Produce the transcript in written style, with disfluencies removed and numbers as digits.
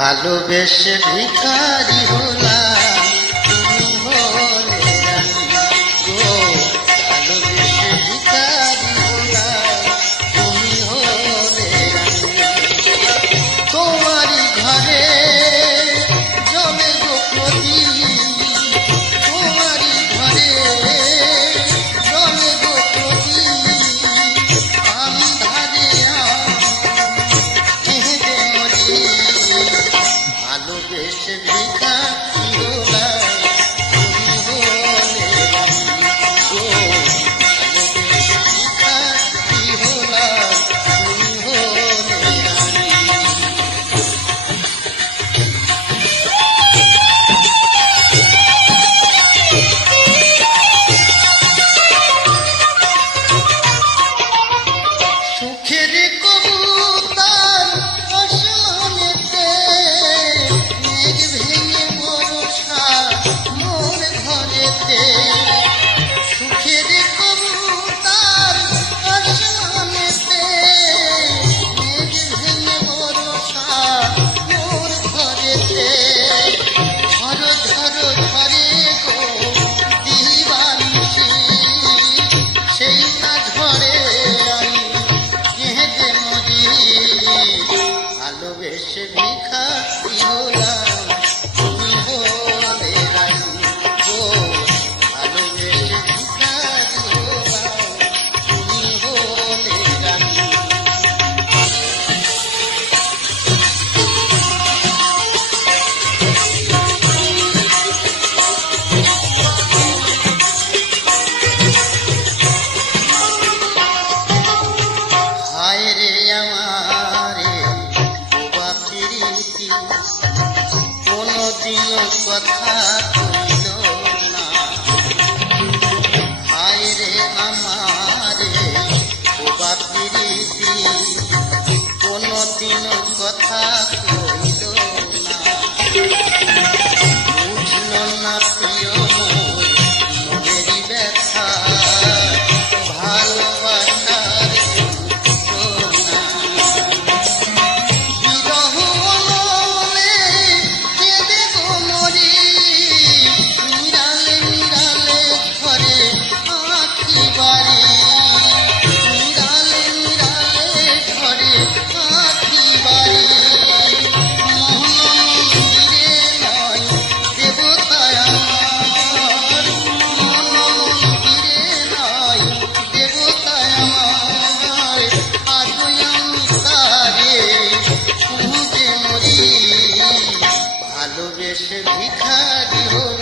ভালোবেসে ভিখারি হলাম তুমি হলে রানী গো, ভালোবেসে ভিখারি হলাম তুমি হলে রানী। তোমারই ঘরে জমে গো প্রদীপ, তোমারই ঘরে জমে গো প্রদীপ, আন্ধারে কেঁদে মরি। ভালোবেসে ভিখারি হলাম তুমি হলে রানী গো, ভালোবেসে ভিখারি হলাম তুমি হলে রানী। সুখের কবুতর আসমানেতে, মেঘ ভেঙে বর্ষা মোর ঘরেতে। সুখের কবুতর আসমানেতে, মেঘ ভেঙে বর্ষা মোর ঘরেতে। ঝড় ঝড় ঝরে গো দিবানিশি, সেই না ঝড়ে আমি কেঁদে মরি। ভালোবেসে ভিখারি হলাম তুমি হলে রানী গো, ভালোবেসে ভিখারি হলাম তুমি হলে রানী। হায় রে আমারে বোবা প্রীতি, কোনদিনও কথা কইল না। হায় রে আমারে বোবা প্রীতি, কোনদিনও কথা কইল না। বুঝল না প্রিয় মোর মনেরই ব্যথা, ভালোবাসার যন্ত্রণা। বিরহ মনে কেঁদে গো মরি, নিরালে নিরালে ঘরে আঁখি বাড়ি। নিরালে নিরালে ঘরে আঁখি বাড়ি। মোহন মন্দিরে নয় দেবতায় আমার, মোহন মন্দিরে নয় দেবতায় আমার। আজই আমি তারে খুঁজে মরি। ভালোবেসে ভিখারি হলাম